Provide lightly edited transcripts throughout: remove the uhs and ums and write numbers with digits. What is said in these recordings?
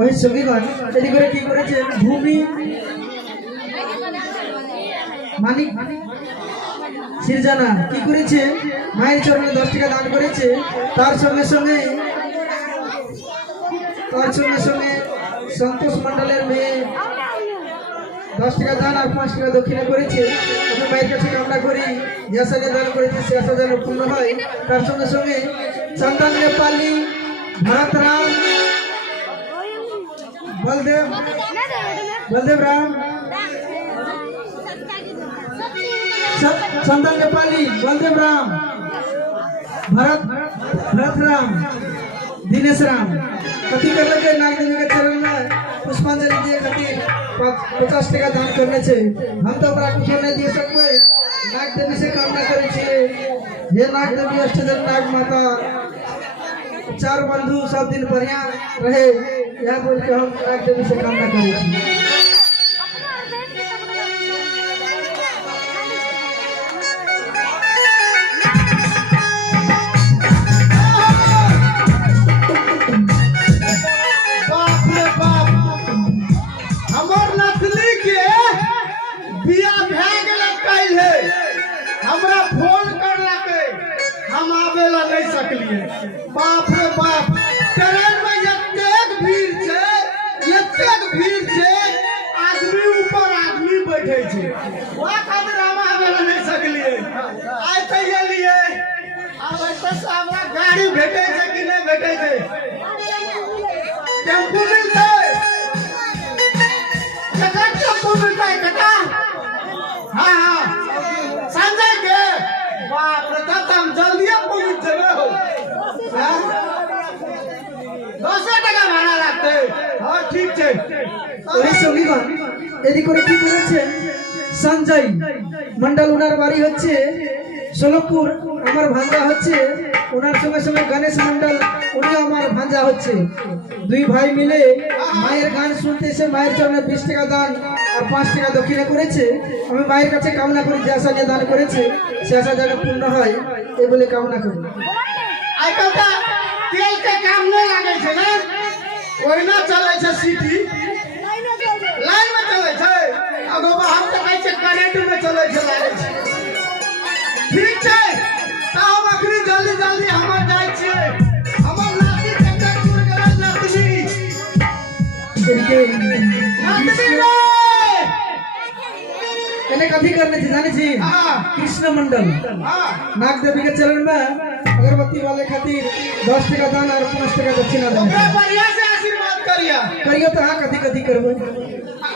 ওই সঙ্গীগণ এদিক করে কি করেছে ভূমি মানিক সিরজানা কি করেছে মায়ের চরণে 10 টাকা দান করেছে তার সঙ্গে সঙ্গে সন্তোষ মণ্ডলের মেয়ে 10 টাকা দান আর 5 টাকা দক্ষিণা করেছে আমি মায়ের কাছে কামনা করি যে আশা দান করেছে সে আশা যেন পূর্ণ হয় তার সঙ্গে সঙ্গে চন্দন নেপালি भरत राम बलदेव राम चंदन नेपाली बलदेव राम भरत राम दिनेश राम कथी कर लगे नागदेवी के चरण में पुष्पांजलि दिए खातिर 50 टका दान करने छे हम तो ओकरा कुछ नहीं दिए सकबे नागदेवी से कामना करे छे हे नागदेवी अष्टदल नाग माता चार बंधु सब दिन बढ़िया रहे यह बोल के हम नागदेवी से कामना करे छी बाप रे बाप हमर नथली के बिया भए गेल काल्हि हमरा फोन करलकै हम आवेला नहीं सकलिए बाप रे बाप ट्रेन में एतेक भीड़ छे आदमी ऊपर आदमी बैठे छे ओआ खातिर हम आवेला नहीं सकलिए आइ त एलिए अब त हमरा गाड़ी भेटे छे कि नहीं भेटे छे टेम्पू मिलते कटा टेम्पू मिलता है कटा हाँ संजय के बाप रे तब हम जल्दी पहुंच जेबे हो 10 টাকা ভাড়া লাগতে हां ठीक छे ওই সঙ্গীগণ এদিক করে কি করেছে সঞ্জয় মণ্ডল ওনার বাড়ি হচ্ছে সোলকপুর আমার ভাঞ্জা হচ্ছে ওনার সঙ্গে সঙ্গে গণেশ মণ্ডল উনি আমার ভাঞ্জা হচ্ছে দুই ভাই মিলে মায়ের গান শুনতেছে মায়ের চরণে 20 টাকা দান আর 5 টাকা দক্ষিণা করেছে আমি মায়ের কাছে কামনা করি যে আশা নিয়ে দান করেছে সে আশা যেন পূর্ণ হয় এই বলে কামনা করি आइकाल्हि तेल के काम नहीं लागे छे ना ओहिना चले छे सिटी लाइन में चले छे अगो हम त कहै छे करेंट में चले छे लागे छे ठीक छे त हम अखनी जल्दी जल्दी हमर जाय छिए हमर नाती कटा टूर गेल नाती इनके नाती रे इन्हें कथी करने थी जाने छी कृष्ण मंडल हां नागदेवी के चरण में अगरबत्ती वाले खातिर 10 टका दान और 5 टका दक्षिणा देना ओकरा बढ़िया से आशीर्वाद करिया करियो तो हाँ कथी कथी करबो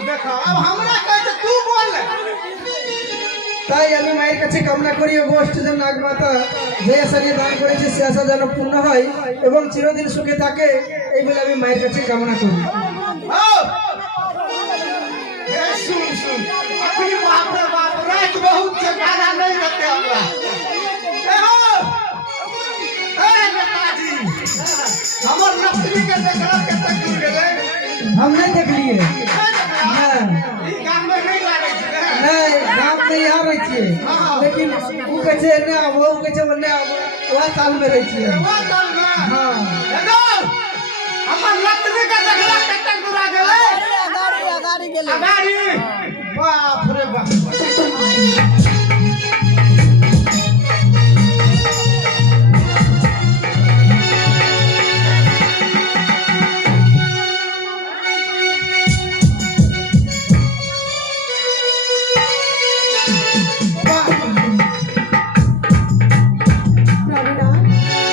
देखा अब हमरा कहै छे तू बोल তাই আমি মায়ের কাছে কামনা করি অগস্ট যেন নাগ মাতা যে আশা নিয়ে দান করেছে সে আশা যেন পূর্ণ হয় এবং চিরদিন সুখে থাকে এই বলে আমি মায়ের কাছে কামনা করি सुन सुन अपनी बाप रे बाप रात बहुत से गाना नहीं रहते हमरा ए हो ए नेताजी हमर नौकरी के देखला कते दूर गेले हम नहीं देख लिए हाँ ई गांव में नहीं लागे छे नहीं गांव में यहाँ रही थी लेकिन वो कैसे ने वो कैसे बोलने वह साल में रही थी वो तल में हाँ देखो हमर नौकरी के देखला कते दूर गेले गाड़ी गेले गाड़ी बाप रे बाप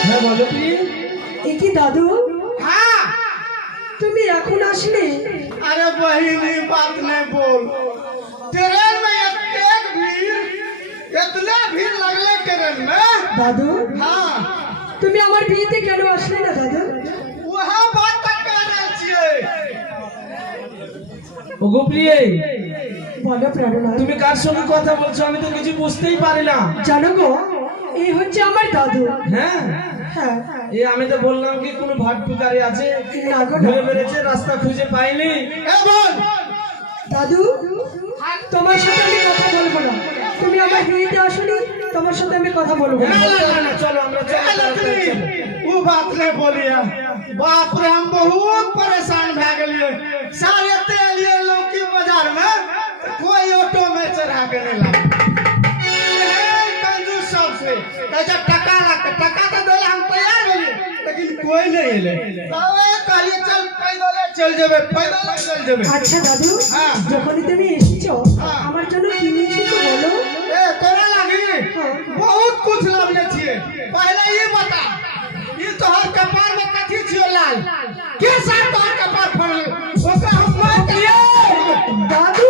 হ্যাঁ বলো কি একি দাদু हां তুমি এখন আসলে अरे बहिनी बात नहीं बोल ट्रेन में इतने भीड़ लगले ट्रेन में দাদু हाँ তুমি আমার বিয়েতে কেন আসলে না দাদু वहाँ बात तक कर रहे छिए ও গোপলিয়ে বলো প্রাণনাথ তুমি কার সঙ্গে কথা বলছো আমি তো কিছু বুঝতেই পারি না জানো গো এই হচ্ছে আমার দাদু হ্যাঁ হ্যাঁ এই আমি তো বললাম কি কোনো ভাট পুকারি আছে না গো, না। ঘুরে বেড়েছে রাস্তা খুঁজে পাইনি ए बोल দাদু তোমার সাথে আমি কথা বলবো না তুমি আমার বিয়েতে আসলে তোমার সাথে আমি কথা বলবো না না চলো আমরা वो बात नहीं बोलिए बाप रे हम बहुत परेशान भए लिए सारे तेल लिए लौकी बाजार में कोई ऑटो में चढ़ा के नहीं लाया कंजूस सबसे कहते टका तो दे हम तैयार होइए लेकिन कोई नहीं ले तबे कहलिए चल पैदल चल जेबे আচ্ছা দাদু হ্যাঁ। যখনই তুমি এসেছো হ্যাঁ। আমার জন্য কি নিয়ে এসেছো বলো ए तोरा लागी बहुत कुछ लावले छिए पहले ये बता ये तोहर कपार में कथी छियो लाल के साथ तोहर कपार फड़ल ओकरा हम मार दिए দাদু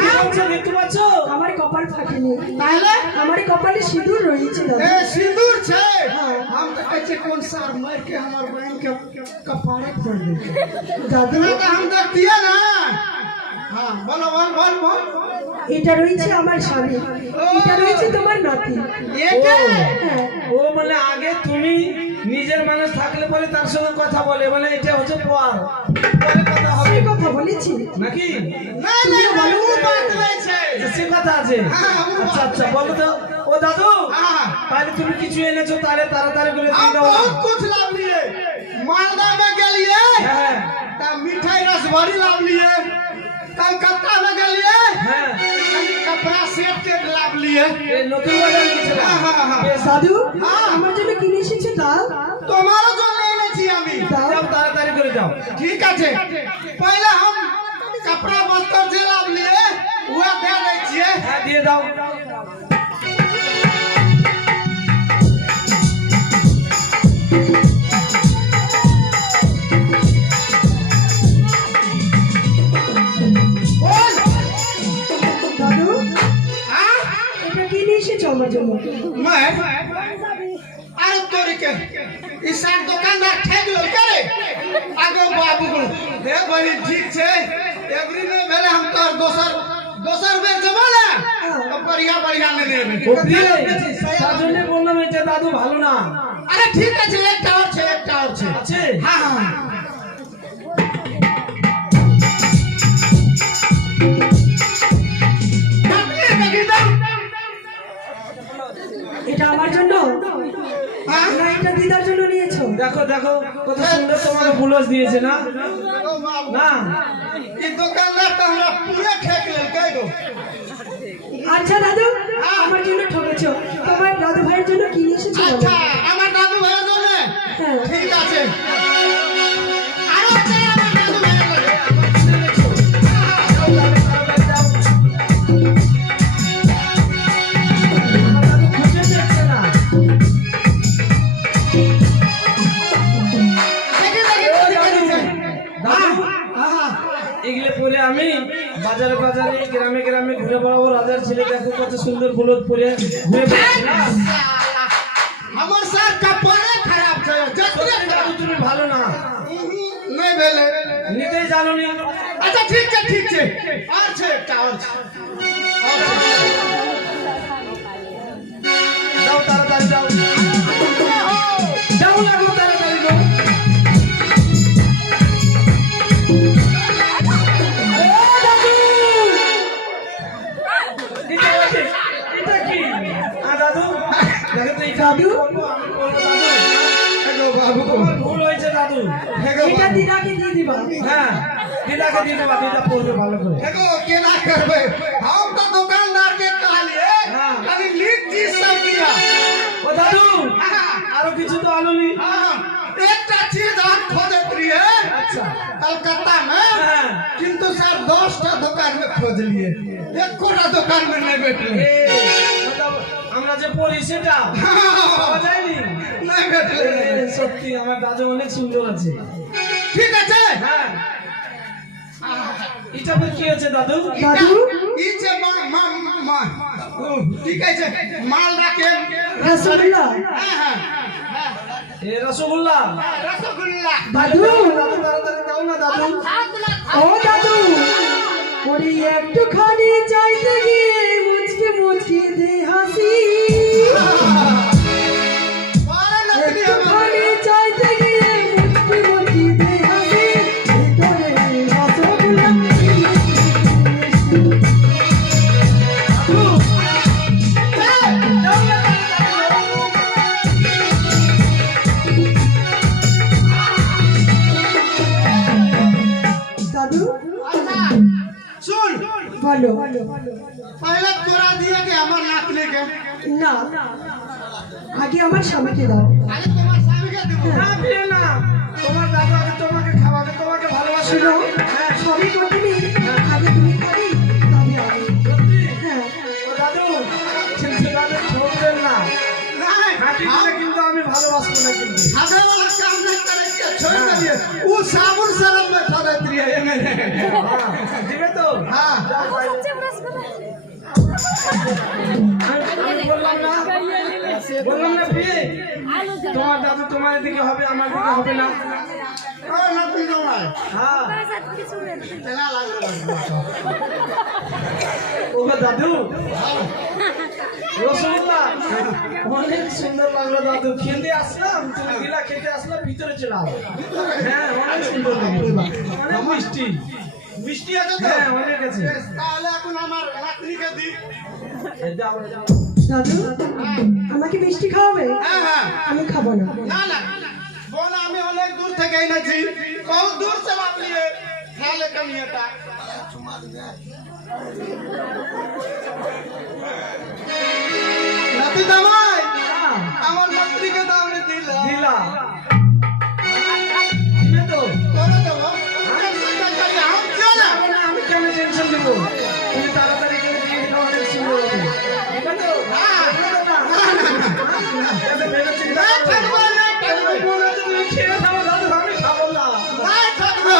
কি বলছো দেখতে পাচ্ছ? আমার কপাল ফাটেনি पहले আমার কপালে সিঁদুর রয়েছে দাদু ए सिंदूर छे हम तो कहै छे कोन सार मार के हमर बहन के कपारे फोड़ दे দাদু तो हम तो दिए ना हां बोलो बोल এটা রয়েছে আমার স্বামী এটা রয়েছে তোমার নাতি ये के হ্যাঁ ও মানে আগে তুমি নিজের মানুষ থাকলে পরে তার সঙ্গে কথা বলে মানে এটা হচ্ছে পরে কথা হবে সে কথা বলেছি নাকি? नहीं वो बात नहीं छे সে কথা আছে। হ্যাঁ, ও আচ্ছা আচ্ছা বলো তো। ও দাদু हां তাহলে তুমি কিছু এনেছো তাহলে তাড়াতাড়ি করে দিয়ে हम দাও। बहुत कुछ लाव लिए मालदा में गेलिए হ্যাঁ ता मिठाई रसभरी लाव लिए कलकत्ता में गेलिए হ্যাঁ कपड़ा सेट के लाव लिए এই নতুন বাজার গিয়েছিলাম। हाँ। বেশ, দাদু হ্যাঁ। আমার জন্য কি নিয়ে এসেছো দাও तुम्हारो जो लेने छी हमी দাও যাও তাড়াতাড়ি করে দাও। ठीक है पहले हम कपड़ा वस्त्र जे लाव लिए वो दे दे छिए হ্যাঁ দিয়ে দাও। बोल দাদু हां এটা কি নিয়ে এসেছো আমার জন্য मैं अरे तोरी के इस साथ दुकानदार ठेक लो करे आगे बाबू को दे भाई ठीक छे एवरी में भेले हम तोर दोसर बेर जमाला तो बढ़िया ले लेबे ও দিয়ে তার জন্য বললাম এটা দাদু ভালো না। अरे ठीक है एक टावर छे আছে? हां हां এটা আমার জন্য हां না এটা দিদার জন্য নিয়েছো দেখো দেখো কত সুন্দর তোমাকে বুলস দিয়েছে না? না ई दुकानदार तो हमरा पूरा ठेक लेल कई गो আচ্ছা দাদু আমার জন্য ঠকেছো তোমার দাদু ভাইয়ের জন্য কি নিয়ে এসেছো বলো अच्छा আমার দাদু ভাইয়ের জন্য হ্যাঁ ঠিক আছে আরো আছে আমার দাদু ভাইয়ের জন্য খুঁজে যাচ্ছে না। দাদু এগুলো পরে আমি বাজারে গ্রামে ঘুরে বেড়াবো। রাজার ছেলে দেখো কত সুন্দর বুলত পরে ঘুরে বেড়াচ্ছে না? हमर साथ कपड़े खराब छै जतरे সত্যি দাদু তুমি ভালো না, नहीं भेले নিতেই জানো নি। अच्छा ठीक छै और छै एकटा और छै যাও তাড়াতাড়ি যাও, যাও লাগো তাড়াতাড়ি যাও। এটা কি? দাদু দেখো তো এটা আমি বলবো, আমি বলবো দাদু एगो बाबू को তোমার ভুল হয়েছে দাদু। एगो এটা দিদাকে দিয়ে দিবা হ্যাঁ দিদাকে দিয়ে দেবা, দিদা পড়বে ভালো করে। एगो केना करबे हम तो दुकानदार के कहलिए हाँ। खाली लीक चीज सब दिया ও दादू আরো কিছু তো আলোনি। हां एकटा चीज हम खोजत रहिए আচ্ছা कलकत्ता में হ্যাঁ किंतु सर 10टा दुकान में खोज लिए एकोटा दुकान में नहीं बैठले এ मतलब আমরা যে পড়ি সেটা পাওয়া যায়নি। नहीं बैठले এ, সত্যি আমার দাদু অনেক সুন্দর আছে। ठीक আছে হ্যাঁ এটা আবার কি হচ্ছে দাদু? দাদু ई छे मा ठीक আছে माल राखे রসগোল্লা हां এ রসগোল্লা। रसगुल्ला দাদু দাদু তাড়াতাড়ি দাও না দাদু। ও দাদু ওরে একটুখানি চাইতে গিয়ে মুচকি দে হাসি बारे नकली हम একটুখানি চাইতে গিয়ে মুচকি দে হাসি ভিতরে রসগোল্লা বলো। पहले तोरा दिए के हमर नातनी के না, আগে আমার স্বামীকে দাও। आगे तुम्हार स्वामी के देबो না বিয়ে না, তোমার দাদু আগে তোমাকে খাওয়াবে, তোমাকে ভালোবাসে। শুনো, সবই প্রথমে আগে তুমি খাবি, তবে আমি। হ্যাঁ, ও দাদু, ছেলেদের ঠকবেন না। नहीं খাঁটি বলে কিন্তু আমি ভালোবাসবো না কিন্তু। हमें वाला काम नहीं करे के छोड़ दिए वो साबुन सरम में ठहरत रही है হ্যাঁ, দিবে তো? हां আমি বললাম না বিয়ে, তোমার দাদু তোমার দিকে হবে, আমার দিকে হবে না। ओ नती जमाई হ্যাঁ, चला लागलो ও দাদু, রসগোল্লা অনেক সুন্দর লাগলো দাদু। খেতে আসলাম, তুমি গিলা খেতে আসলাম, ভিতরে চলে আসো। হ্যাঁ, অনেক সুন্দর লাগলো, অনেক মিষ্টি। मिष्टी আছে তো হ্যাঁ, অনেক আছে। তাহলে এখন আমার নাতনি কে দি এই দাও, দাও। দাদু, আমাকে মিষ্টি খাওয়াবে? হ্যাঁ হ্যাঁ আমি খাবো না। না না বোন আমি অনেক দূর থেকে এনেছি বহুত দূর से बात लिए খালে কমিয়েটা নাতি জামাই হ্যাঁ, আমার নাতনিকে দাও রে দিলা দিলা। দিবে তো? তোরা দেব টেনশন করি हम क्यों ना আমি কেন টেনশন দেব? তুমি তাড়াতাড়ি করে দিয়ে দিলে অনেক সুন্দর হবে। দিবে তো? হ্যাঁ এত ভেবেছি না। না থাকবো না তুমি বলে তুমি খেয়ে নাও দাদু, আমি খাবো না। না থাকবো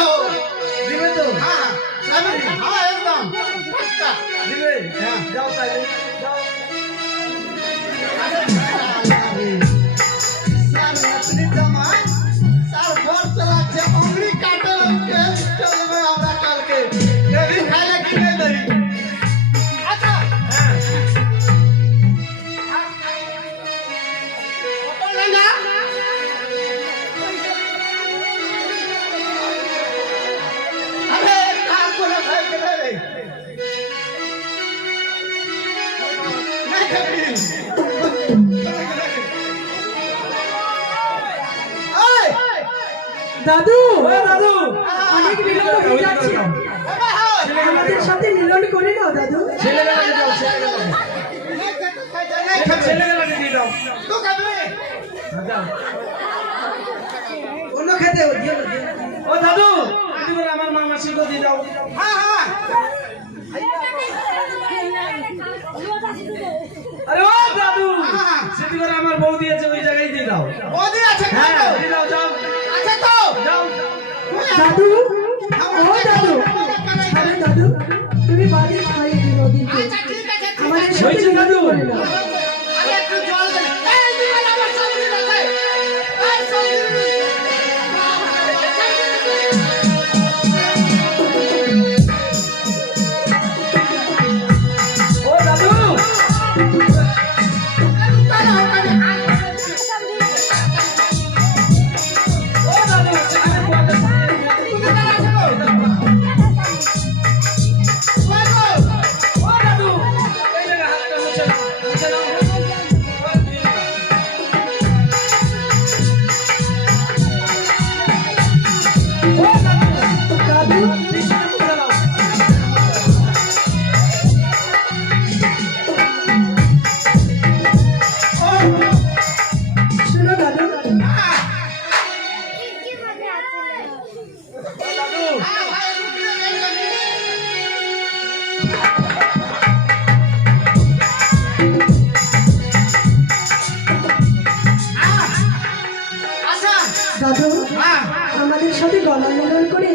দিবে তো? হ্যাঁ আমি হ্যাঁ একদম পাক্কা দিবে? যাও তাইলে, যাও। सार नतनी जमाई सार घर चला के उंगली काटे के चलबे हमरा करके ये भी खाले कि नहीं दही अच्छा হ্যাঁ, ओपन लेना अरे का कोने भाई के रे नहीं खबरी ओए দাদু, ও দাদু, অনেক বিলম্ব হয়ে যাচ্ছে। बाबा हो আমাদের সাথে মিলন করে নাও দাদু। ছেলেবেলাকে দাও, ছেলেবেলাকে। नहीं खबरी ছেলেবেলাকে দিয়ে দাও। तू खबरी যাও। অন্য খেতে দিও না। ও দাদু, তুমি আমার মা মাসিকে দিয়ে দাও। हाँ हाँ আরে ও দাদু, হ্যাঁ। সেটি করে আমার বউ দিয়েছে, ওই জায়গায় দিয়ে দাও। मोदी अच्छा হ্যাঁ, खाओ দিয়ে দাও, যাও, अच्छा तो যাও। দাদু, ও দাদু, আরে দাদু, তুমি বাড়ি খাইয়ে দিও ওদিকে। अच्छा ठीक है ठीक আমাদের है সাথে হয়েছে মিলন দাদু? করে নাও। अरे तू जल दे ए निकल আমার সামনে না ए सामने ও দাদু, ও দাদু, সেখানে কোয়াটা ও দাদু, এই জায়গায় হাতটা মুছে নাও, মুছে নাও। ও দাদু, দাদু, পিছনে মুছে নাও। শুনো দাদু, ও দাদু, अच्छा দাদু, हां আমাদের সাথে গলা মিলন করে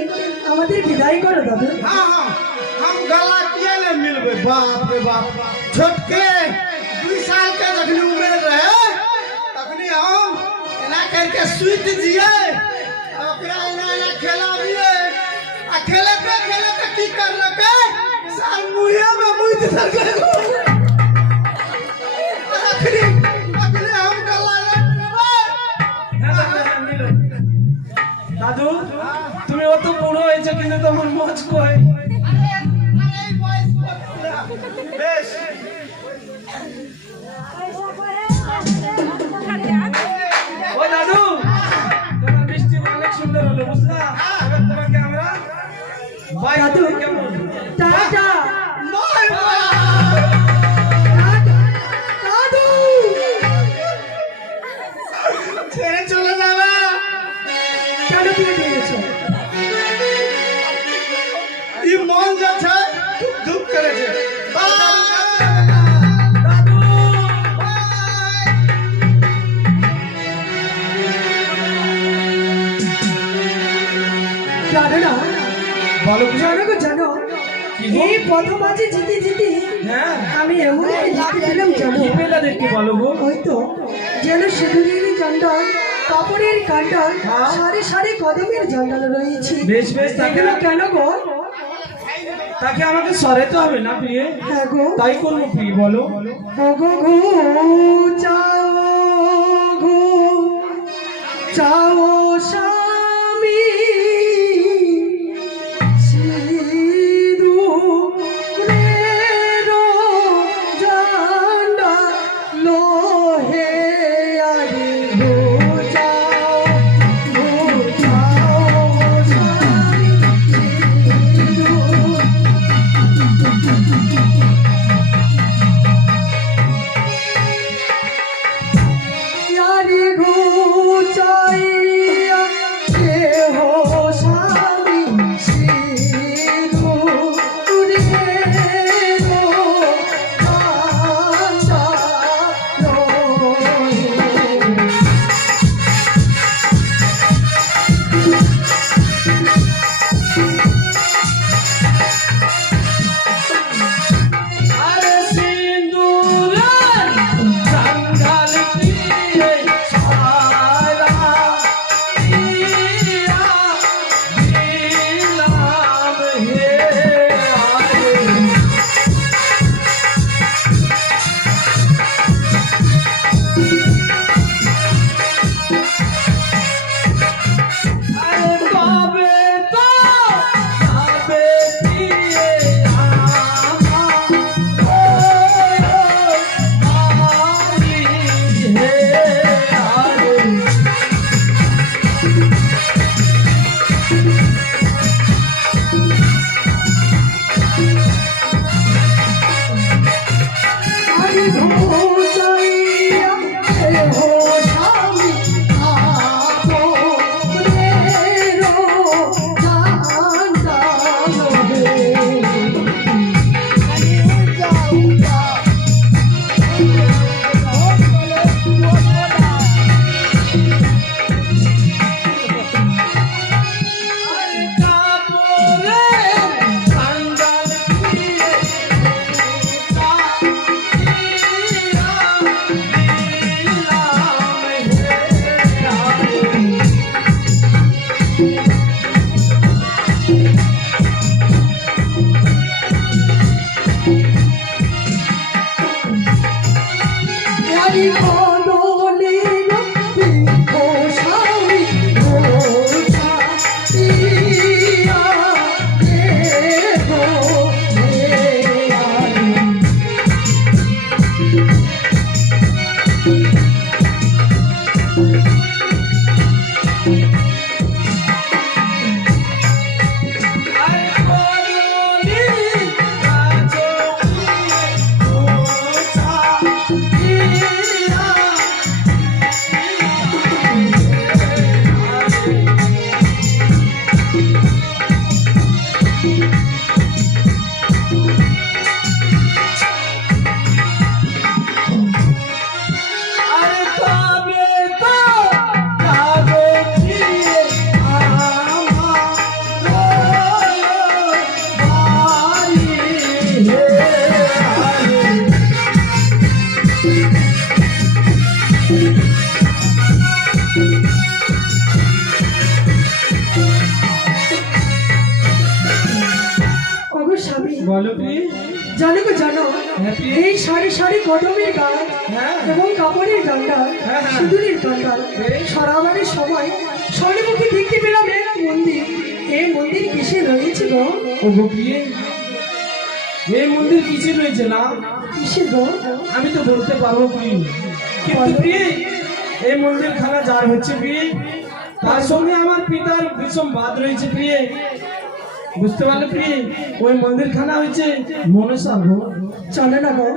আমাদের বিদায় করো দাদু। हां हां हम गला किए ले मिलबे बाप रे बाप छोटके 2 साल के जखनी उम्र रहे तखनी हम एना करके सुइत जिए ओकरा एना एना खेलाबिए आ खेले के की कर लके साल मुहे में मुइत लगे आखिरी आखिरी हम गला ले मिलबे দাদু, তুমি অত বুড়ো হয়েছে কিন্তু তোমার মজ কই? अरे बॉयज बेश ও দাদু, তোমার মিষ্টি অনেক সুন্দর হলো, বুঝলা? এবার তোমাকে আমরা বাই দাদু, কেমন? টাটা, জানো না বলো জানো গো জানো কি গো? এই প্রথম আজে জিতে জিতে হ্যাঁ আমি এমন একটা জিতে পেলাম জানো কি পেলা দেখতে বলো গো? ওই তো যেন সিঁদুরের জান্ডাল কাপড়ের কান্ডাল হ্যাঁ। সারি সারি কদমের জান্ডাল রয়েছে বেশ বেশ তাকে এগুলো কেন গো তাকে আমাকে সরাইতে হবে না প্রিয়ে, হ্যাঁ গো তাই করবো প্রিয়ে বলো। ওগো গো চাও গো চাও স্বামী সিঁদুরের জান্ডা লোহে আরে গো চাও স্বামী সিঁদুর यारी घुचाइया के हो स्वामी सिंदूरे रो कांदा रोए আরে সিন্দুরের জঙ্গল দিয়ে সারা দিয়া দিলাম হে আরে। আরে কবে তো যাবে দিয়ে আমার বাড়ি হে আরে। यारी घुचाइया के हो स्वामी आपो रे रो कांदा रोए আরে কাপড়ে জঙ্গল দিয়ে यारी कोलोलीनो पिको शावी गोचा इया देखो मेरा আরে বলি কাজো কোছা দিয়া আরে কবে তো যাবে দিয়ে আমার বাড়ি হে আরে। ওগো স্বামী বলো প্রিয়ে। জানো গো জানো হ্যাঁ প্রিয়ে। এই সারি সারি কদমের গাছ হ্যাঁ এবং কাপড়ের ডান্ডাল হ্যাঁ, হ্যাঁ। সিঁদুরের ডান্ডাল বেশ। সরাবারের সময় স্বর্ণমুখী দেখতে পেলাম এক মন্দির এই মন্দির কিসে রয়েছে গো ও গো প্রিয়ে, এই মন্দির কিছু রয়েছে না কিসে গো আমি তো বলতে পারবো প্রিয়ে, কিন্তু প্রিয়ে এই মন্দির খানা যার হচ্ছে প্রিয়ে, তার সঙ্গে আমার পিতার ভীষণ বাদ রয়েছে প্রিয়ে। বুঝতে পারলে প্রিয়ে, ওই মন্দির খানা হচ্ছে মনসা গো। চলো না গো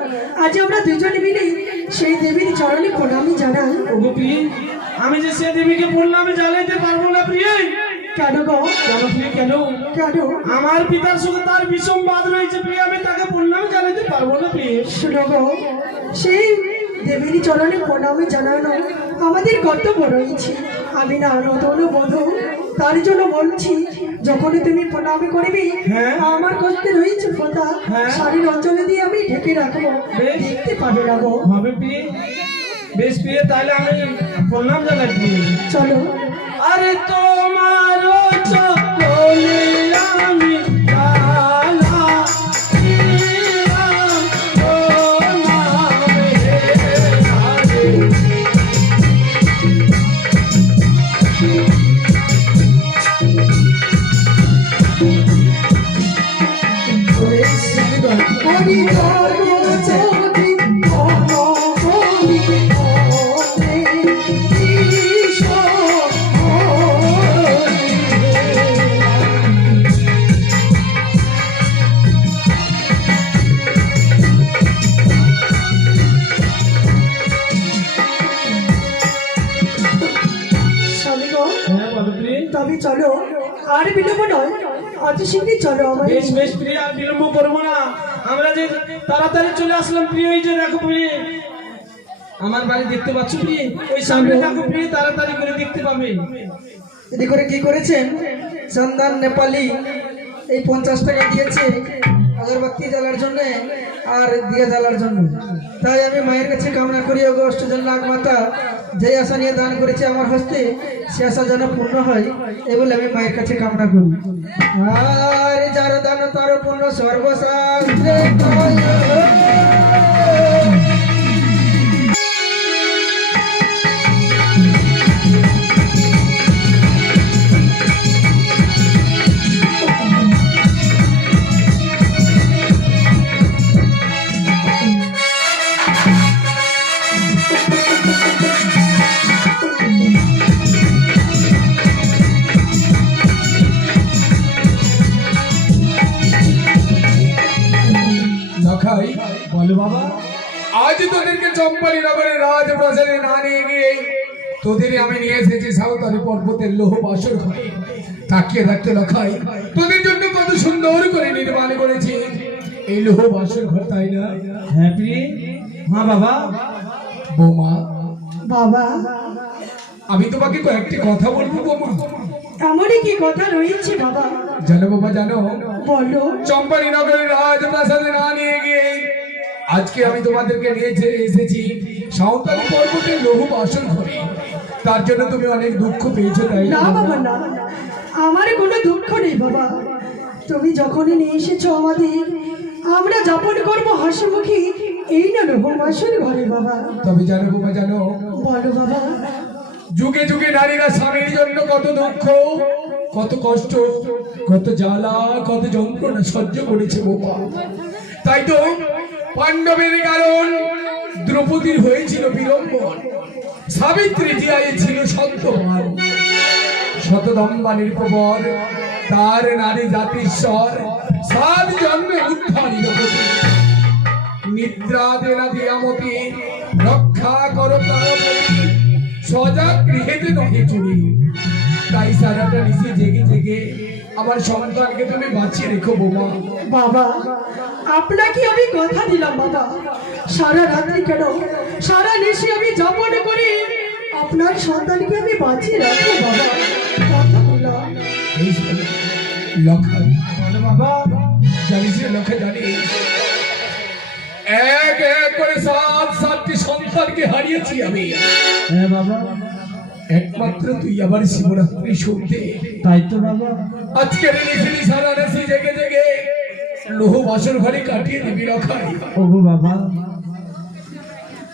আজ আমরা দুজনে মিলে সেই দেবীর চরণে প্রণামী জানাই ও গো প্রিয়ে, আমি যে সে দেবীকে প্রণামে জ্বালাইতে পারবো না প্রিয়ে। কেন গো কেন প্রিয়ে কেন? কেন আমার পিতার সঙ্গে তার ভীষণ বাদ রয়েছে প্রিয়ে, আমি তাকে প্রণামে জানাইতে পারবো না প্রিয়ে। শুনো গো সেই দেবীর চরণে প্রণামী জানানো আমাদের কর্তব্য রয়েছে। আমি না নতুন বধূ তার জন্য বলছি যখনই তুমি প্রণামী করবি হ্যাঁ। আমার কষ্টে রয়েছে ফোঁটা হ্যাঁ। শাড়ির অঞ্চলে দিয়ে আমি ঢেকে রাখবো বেশ। দেখতে পাবে না গো। হবে প্রিয়, বেশ প্রিয়, তাহলে আমি প্রণাম জানাই প্রিয়। চলো আরে তোমার চলে আমি লালা দিলাম ও নামে আরে। আমি করবো যদি অনবলি ওরে ঈশ্বর। স্বামীগণ, হ্যাঁ বলো প্রিয়। তবে চলো আর বিলম্ব নয়, অতি শীঘ্রই চলো আমার বেশ বেশ প্রিয়, আর বিলম্ব করবো না। আমরা যে তাড়াতাড়ি চলে আসলাম প্রিয়। এই যে দেখো প্রিয়, আমার বাড়ি দেখতে পাচ্ছ প্রিয়? ওই সামনে দেখো প্রিয়, তাড়াতাড়ি করে দেখতে পাবে। এদি করে কি করেছেন চন্দন নেপালি এই 50 টাকা দিয়েছে আগরবাতি জ্বালার জন্য আর দিয়ে জ্বালার জন্য। তাই আমি মায়ের কাছে কামনা করি ওগো অষ্টজন নাগ মাতা যে আশা নিয়ে দান করেছে আমার হস্তে সে আশা যেন পূর্ণ হয় এই বলে আমি মায়ের কাছে কামনা করি। আর যার দান তার পূর্ণ সর্বশাস্ত্রে কয়। লখাই, বলো বাবা। আজ তোদেরকে চম্পালি নগরের রাজপ্রাসাদে না নিয়ে গিয়ে তোদের আমি নিয়ে এসেছি সাঁওতালি পর্বতের লোহ বাসর ঘরে। তাকিয়ে থাকতে লখাই, তোদের জন্য কত সুন্দর করে নির্মাণ করেছি এই লোহ বাসর ঘর, তাই না? হ্যাঁ প্রিয়। হ্যাঁ বাবা। বৌমা, বাবা, আমি তোমাকে কয়েকটি কথা বলবো বৌমা। এমনই কি কথা রয়েছে বাবা? জানো বাবা, জানো বলো। চম্পালি নগরের রাজপ্রাসাদে না নিয়ে গিয়ে আজকে আমি তোমাদেরকে নিয়ে এসেছি সাঁওতালি পর্বতের লৌহ বাসর ঘরে। তার জন্য তুমি অনেক দুঃখ পেয়েছো, তাই না বাবা, না, আমার কোনো দুঃখ নেই বাবা। তুমি যখনই নিয়ে এসেছো আমাদের, আমরা যাপন করবো হাসিমুখী এই না রহমাসের ঘরে বাবা। তবে জানো বাবা, জানো বলো বাবা। যুগে যুগে নারীরা স্বামীর জন্য কত দুঃখ, কত কষ্ট, কত জ্বালা, কত যন্ত্রণা সহ্য করেছে বাবা। তাই তো পাণ্ডবের কারণ দ্রৌপদীর হয়েছিল বিড়ম্বন, সাবিত্রী জিয়ায় ছিল সত্যবান, শতদম্বানির প্রবর তার নারী জাতিস্বর, 7 জন্মে উত্থানিত প্রতি নিদ্রা দেনা দিয়ামতি রক্ষা করো প্রাণপতি, সজাগ গৃহেতে নহে চুরি। তাই সারাটা নিশে জেগে জেগে আমার সন্তানকে তুমি বাঁচিয়ে রেখো বোমা। বাবা, আপনাকে আমি কথা দিলাম বাবা, সারা রাত্রি কেন সারা নিশি আমি যাপন করি আপনার সন্তানকে আমি বাঁচিয়ে রাখবো বাবা, কথা দিলাম। এই লখাই, বলো বাবা। জানিস রে লখাই, জানিস এক এক করে 7টি সন্তানকে হারিয়েছি আমি। হ্যাঁ বাবা। একমাত্র তুই আবার শিবরাত্রি শুনতে, তাই তো বাবা। আজকের নিশি সারা রাশি জেগে জেগে লোহ বাসর ঘরে কাটিয়ে দিবি লখাই। ওগো বাবা,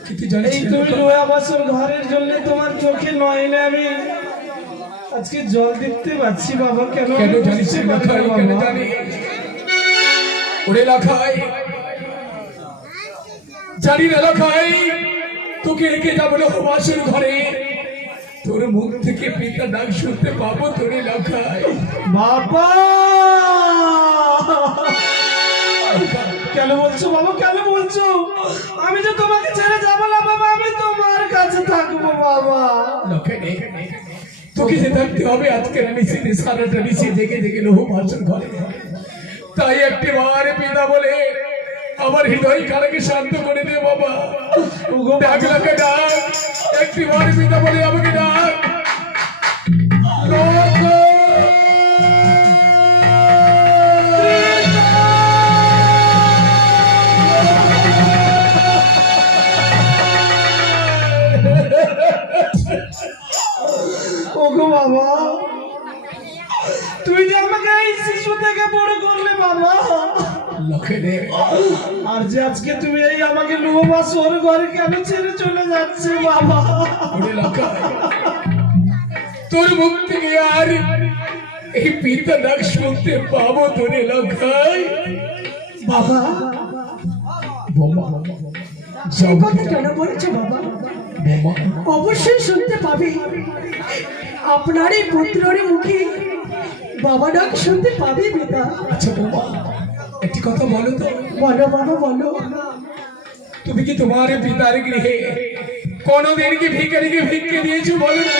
কিন্তু জানিস এই রে তুমি লখাই, লোয়া বছর ঘরের জন্য তোমার চোখে নয়নে আমি আজকে জল দেখতে পাচ্ছি বাবা। কেন কেন আমি জানিস বুঝতে রে পারি না লখাই, কেন বাবা। জানিস? ওরে লখাই, জানি না লখাই, তোকে রেখে যাবো লোহ বাসর ঘরে, তোর মুখ থেকে পিতা ডাক শুনতে পাবো তোরে লখাই। বাবা, কেন বলছো বাবা, কেন বলছো? আমি যে তোমাকে ছেড়ে যাবো না বাবা, আমি তোমার কাছে থাকবো বাবা। লখাই রে, তোকে যে থাকতে হবে আজকের নিশিতে সারাটা নিশি জেগে জেগে লোহ বাসর ঘরে। তাই একটি বার পিতা বলে আমার হৃদয় কারাকে শান্ত করে দে বাবা। ওগো ডাক লাগে ডাক, একটি বার পিতা বলে আমাকে ডাক। লখাই। আমাকে এই শিশু থেকে বড় করলে বাবা। লক্ষ্য রে, আর যে আজকে তুমি এই আমাকে লোহবাস ওর ঘরে কেন ছেড়ে চলে যাচ্ছে বাবা? ওরে লক্ষ্য, তোর মুখ থেকে আর এই পিতা ডাক শুনতে পাবো তোরে লক্ষ্য। বাবা বোমা, সে কথা কেন বলছো বাবা? বোমা, অবশ্যই শুনতে পাবে। আপনার এই পুত্রের মুখে বাবা ডাক শুনতে পাবে পিতা। আচ্ছা বোমা, একটি কথা বলো তো, বলো বাবা বলো। তুমি কি তোমার পিতার গৃহে কোনদিন কি ভিখারিকে ভিক্ষে দিয়েছো বলো না?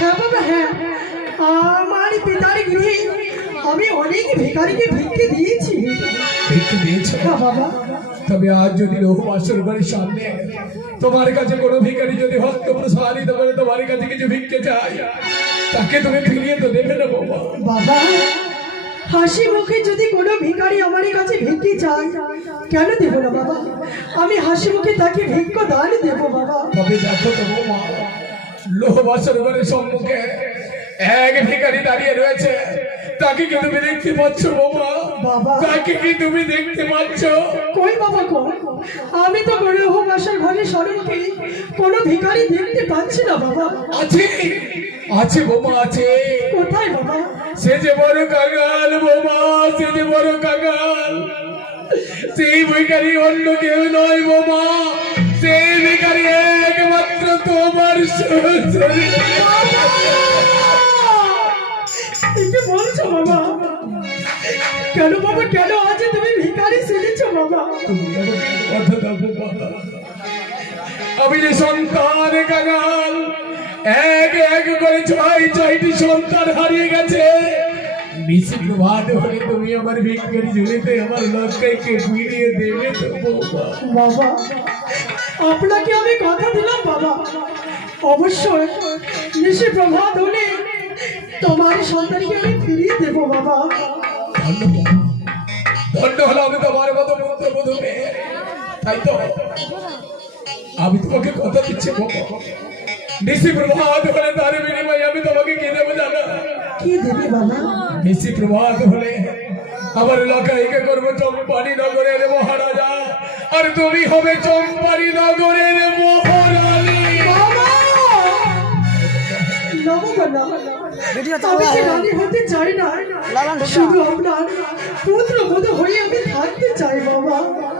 হ্যাঁ বাবা হ্যাঁ, আমার পিতার গৃহে আমি অনেক ভিখারিকে ভিক্ষে দিয়েছি। ভিক্ষে দিয়েছো? হ্যাঁ বাবা। তবে আজ যদি লোহবাসর বাড়ির সামনে তোমার কাছে কোনো ভিখারি যদি হস্ত প্রসারিত করে তোমার কাছে কিছু ভিক্ষে চায়, তাকে তুমি ফিরিয়ে তো দেবে না বাবা? বাবা হাসি মুখে যদি কোনো ভিখারি আমার কাছে ভিক্ষে চায়, কেন দেব না বাবা? আমি হাসি মুখে তাকে ভিক্ষ দান দেবো বাবা। তবে দেখো তো বাবা, লোহবাসর বাড়ির সম্মুখে এক ভিখারি দাঁড়িয়ে রয়েছে, তাকে কি তুমি দেখতে পাচ্ছ বাবা? বাবা। তাকে কি তুমি দেখতে পাচ্ছ? কই বাবা কই? আমি তো গরিব বাসার ঘরে সরমকে কোনো ভিখারি দেখতে পাচ্ছি না বাবা। আছে, আছে বাবা আছে। কোথায় বাবা? সে যে বড় কাঙাল বাবা, সে যে বড় কাঙাল। সেই ভিখারি অন্য কেউ নয় বাবা, সেই ভিখারি একমাত্র তোমার শ্বশুর। কি বলছো বাবা? কেন বাবা কেন আজ তুমি ভিখারি সেজেছো বাবা? তুমি আমাকে কথা দাও বাবা। আমি যে সন্তান কাঙাল, এক এক করে ছয়টি সন্তান হারিয়ে গেছে। বেশি প্রভাত হলে তুমি আমার ভিখারি ঝুলিতে আমার লক্ষ্যকে ফিরিয়ে দেবে তো বাবা? বাবা আপনাকে আমি কথা দিলাম বাবা, অবশ্যই নিশি প্রভাত হলে তোমার সন্তানকে আমি ফিরিয়ে দেবো বাবা। ধন্য বাবা, ধন্য হলো আমি তোমার মতো পুত্র বধূ পেয়ে। তাই তো আমি তোমাকে কথা দিচ্ছি বাবা, নিশি প্রভাত হলে তার বিনিময়ে আমি তোমাকে কি দেবো জানো? কি দেবে বাবা? নিশি প্রভাত হলে আমার এলাকাকে করবো চম্পানি নগরের মহারাজা, আর তুমি হবে চম্পানি নগরের মহারানী। আমি যে রানী হতে চাই না, শুধু আপনার পুত্র বধূ হয়ে আমি থাকতে চাই বাবা।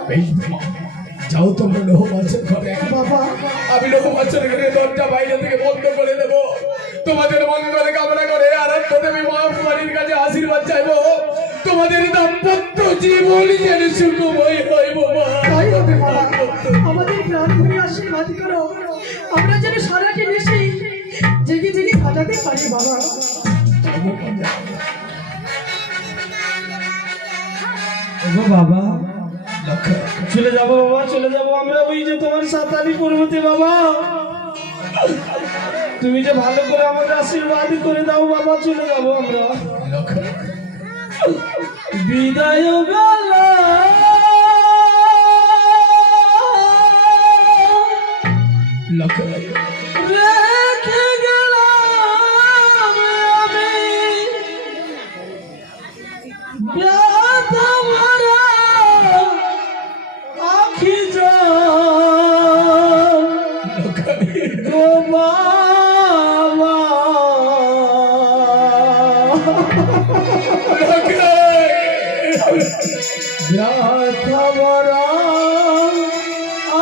বেশ বেশ, যাও তোমরা লোহমাছের ঘরে। বাবা আমি লোহমাছের ঘরে দরজা বাইরে থেকে বন্ধ করে দেবো। তোমাদের মঙ্গল কামনা করে আরাধ্য দেবী মহামারীর কাছে আশীর্বাদ চাইবো, তোমাদের দাম্পত্য জীবন যেন সুখময় হয় বাবা। তাই হবে বাবা, আমাদের প্রাণ ধরে আশীর্বাদ করো, আমরা যেন সারাটি দেশে জেগে জেগে কাটাতে পারি বাবা। ওগো বাবা, লক্ষ্য, চলে যাবো বাবা, চলে যাবো আমরা ওই যে তোমার সাতারি পর্বতে বাবা। তুমি যে ভালো করে আমাকে আশীর্বাদ করে দাও বাবা, চলে যাবো আমরা। লক্ষ্য, বিদায় বেলা লক্ষ্য, রেখে গেলাম আমি ব্যথা ভরা আখি জল গো বাবা। ব্যথা ভরা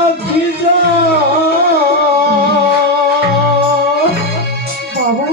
আখি জল বাবা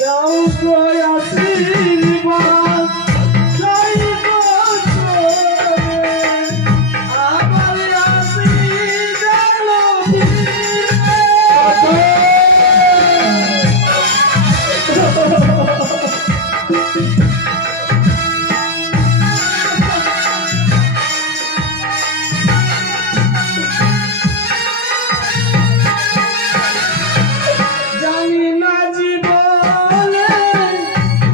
যাও কই আশীর্বাদ চাই গো চলে, আমার আসি গেল জানি না জীবনে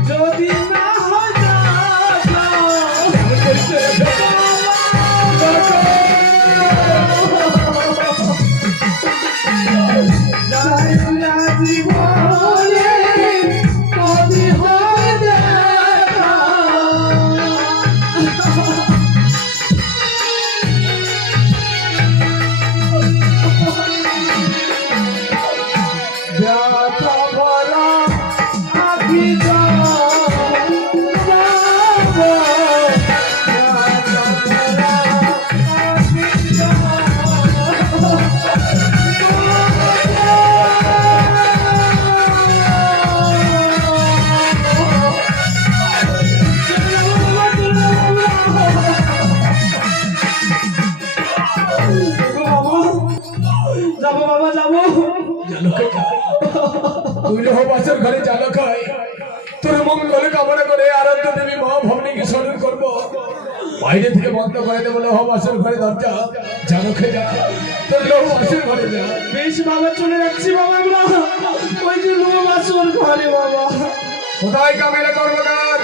যদি না হয় জানি না জীবনে যদি হয় দেখা ব্যথা ভরা আখি যাবো, ব্যথা ভরা আখি যাবো বাবা যাবো। তুই লোহ বাসর ঘরে জালো খাই, তোর মঙ্গল কামনা করে আরাধ্য দেবী মা ভবনীকে স্মরণ করবো। বাইরে থেকে বন্ধ করে দেবো লোহ বাসর ঘরে দরজা, জানো খেয়ে যা, তোর লোহ বাসর ঘরে যা। বেশ বাবা চলে যাচ্ছি বাবা আমরা, ওই যে লোক আসর ঘরে বাবা। কোথায় কামেলা কর্মকার,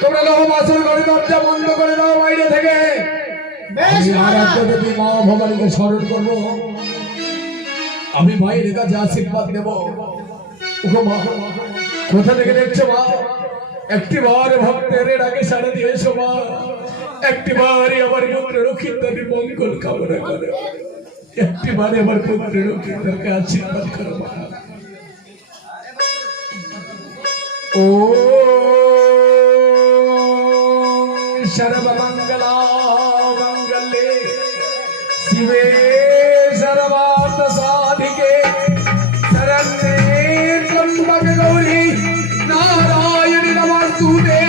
তোমরা লোহ বাসর ঘরে দরজা বন্ধ করে দাও বাইরে থেকে। বেশ আমি বাবা। আরাধ্য দেবী মা ভবানীকে স্মরণ করবো, আমি মায়ের কাছে আশীর্বাদ দেবো। ওগো মা, কোথা থেকে দেখছো মা? একটি বার ভক্তের ডাকে সাড়া দিয়েছো মা, একটি বারই আমার পুত্র রক্ষিতার মঙ্গল কামনা করো, একটি বারে আমার পুত্র রক্ষিতারকে আশীর্বাদ করো মা। ও সর্বমঙ্গলা মঙ্গলে শিবে सर्वार्थ साधिके शरण्ये त्र्यंबके गौरी नारायणि नमस्तुते।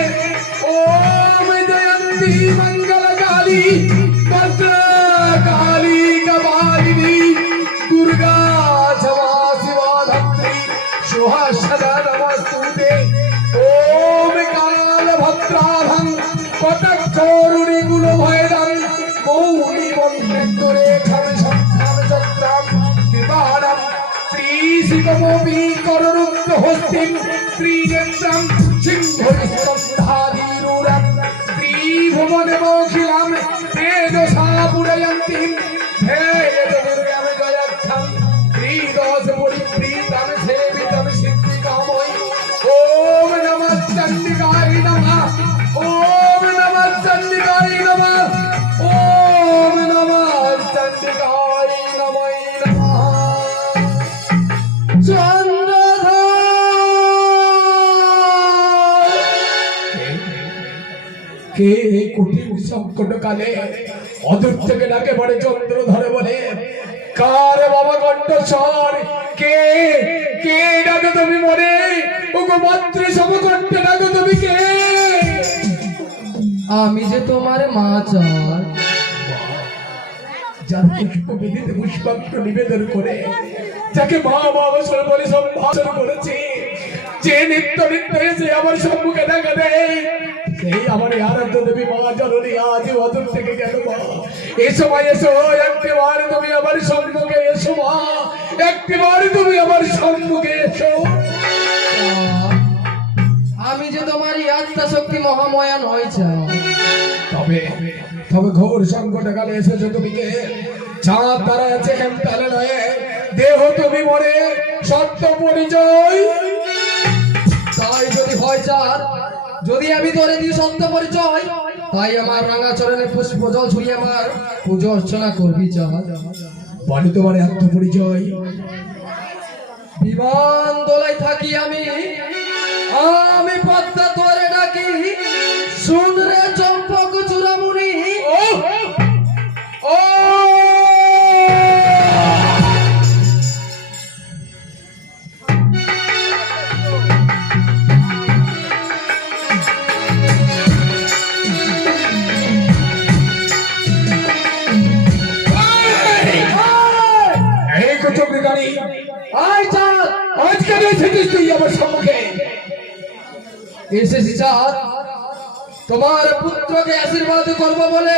ओम जयंती मंगलकाली भद्रकाली कपालिनी दुर्गा क्षमा शिवा धत्री शुभा सदा नमस्तुते। ओम कालभद्राभं कटक्षोरुणि कुलभैरं मौनि मन्त्रे श्रीशिखमोपी कररुद्र हस्तिं त्रिनेत्रं सिंहस्तंधाधीरूढं त्रिभुवनमखिलं तेजसा पूरयन्तीं हेयदुर्गं जयर्थं त्रिदशपरिप्रीतं सेवितं सिद्धिकामयि। ॐ नमः चण्डिकाय नमः, ॐ नमः चण्डिकाय नमः, ॐ नमः चण्डिकाय नमः। কে কঠিন সংকট কালে অদূর থেকে ডাকে পড়ে চন্দ্রধর বলে, কার বাবা কণ্ঠস্বর, কে কে ডাকে তুমি মরে, ওগো মাতৃ সমকণ্ঠে ডাকে তুমি কে? আমি যে তোমার মা চার, যার পুষ্পবিধিতে পুষ্পাঙ্গ নিবেদন করে, যাকে মা বাবা বলে সম্ভাষণ করেছি, যে নিত্য নিত্য এসে আমার সম্মুখে দেখা দেয়, সেই আমার আরাধ্য দেবী মা জননী আজ অদূর থেকে গেল মা। এসো মা এসো, একটিবার তুমি আমার সম্মুখে এসো মা, একটিবার তুমি আমার সম্মুখে এসো। আমি যে তোমার আত্মা শক্তি মহাময়া নয় চার, তবে তবে ঘোর সংকট কালে এসেছো তুমি কে? চাঁদ তারা আছে হেমতালে নয়, দেহ তুমি মরে সত্য পরিচয়। তাই যদি হয় চার, যদি আমি তোরে দিই সত্য পরিচয়, তাই আমার রাঙা চরণে পুষ্প জল ছুঁয়ে আমার পুজো অর্চনা করবি চার। বাড়ি তোমার আত্মপরিচয়। বিমান দোলাই থাকি আমি, আমি পদ্মা তোরে ডাকি, শুন রে চম্পক চূড়ামণি। ও এসেছিস তুই আমার সম্মুখে? এসেছি চাঁদ তোমার পুত্রকে আশীর্বাদ করবো বলে।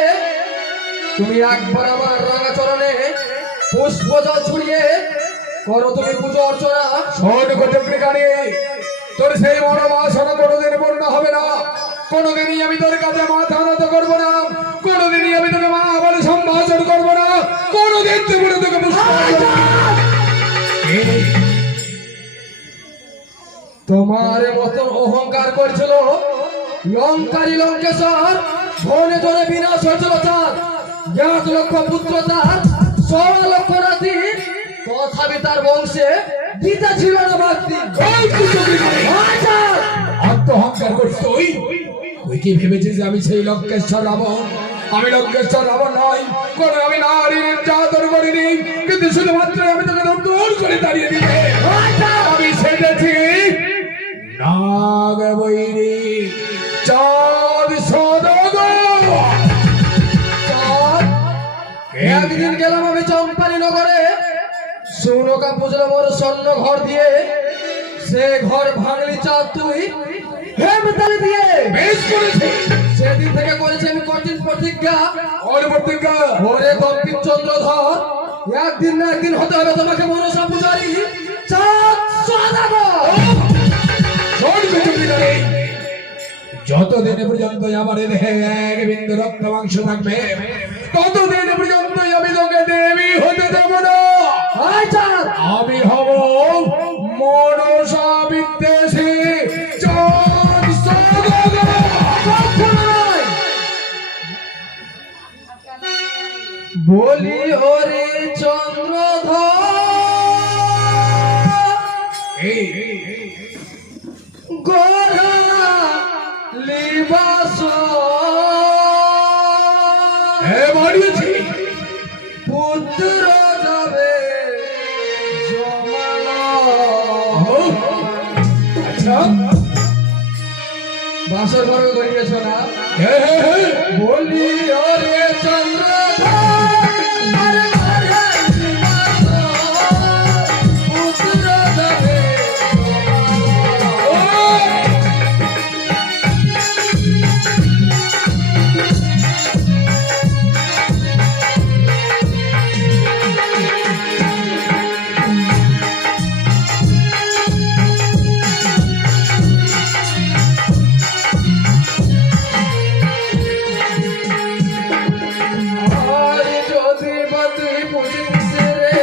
তুমি একবার আমার রাঙা চরণে পুষ্প জল ছড়িয়ে করো তুমি পুজো অর্চনা। শোন কটকরিকানি, তোর সেই মনোবাসনা কোনোদিন পূর্ণ হবে না। কোনোদিনই আমি তোর কাছে মাথা নত করবো না। কোনোদিনই আমি তোকে মা বলে সম্ভাষণ করবো না। কোনোদিন তুমি তোকে তোমার মতো অহংকার করছিল লঙ্কারী লঙ্কেশ্বর, ধনে ধনে বিনাশ হয়েছিল চাঁদ। 1 লক্ষ পুত্র তার, 16 লক্ষ নাতি, তথাপি তার বংশে দিতে ছিল না ব্যক্তি। আত্মহংকার করছ তুই? তুই কি ভেবেছিস যে আমি সেই লঙ্কেশ্বর রাবণ? আমি লঙ্কেশ্বর রাবণ নয়। কোনো আমি নারী নির্যাতন করিনি, কিন্তু শুধুমাত্র আমি তোকে দূর করে দাঁড়িয়ে দিতে আমি সেটেছি নাগবৈরী চাঁদ সদাগর। চাঁদ, একদিন গেলাম আমি চম্পানি নগরে, সৌনকা পুজলো মোর স্বর্ণ ঘর দিয়ে। সে ঘর ভাঙলি চাঁদ তুই হেমতালি দিয়ে। বেশ করেছি। সেদিন থেকে করেছি আমি কঠিন প্রতিজ্ঞা। ওর প্রতিজ্ঞা ওরে দম্পিত চন্দ্রধর, একদিন না একদিন হতে হবে তোমাকে মনসা পূজারী চাঁদ সদাগর। যতদিন পর্যন্ত আমার দেহে এক বিন্দু রক্ত মাংস থাকবে, ততদিন পর্যন্ত আমি তোকে দেবী হতে দেব না। আয় চাঁদ, আমি হব মনসা বিদ্বেষী চাঁদ সদাগর। কখনো নয়। বলি ওরে চন্দ্রধর, গোরা লিবাস মারিয়েছি পুত্র যাবে জমানো। আচ্ছা, বাসর ঘর করিয়েছ না? হ্যাঁ, বলি ওরে চন্দ্রধর, আরে ঘরে লিবাস পুত্র যাবে জমানো। আরে যদি বা তুই বুঝিস রে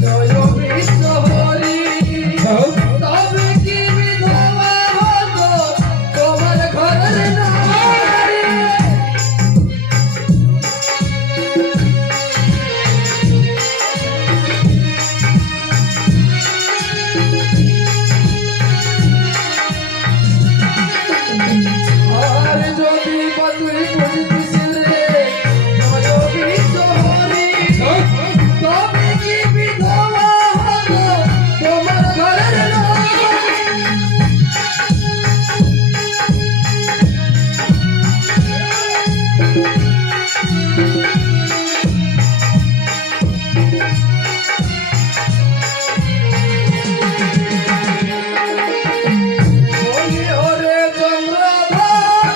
জয় বিষ্ণু হরি, তবে কি বিধবা হতো তোমার ঘরের নারী। আরে যদি বা তুই বুঝিস রে জয় বিষ্ণু হরি, তবে কি বিধবা হতো তোমার ঘরের নারী। বলি ওরে চন্দ্রধর,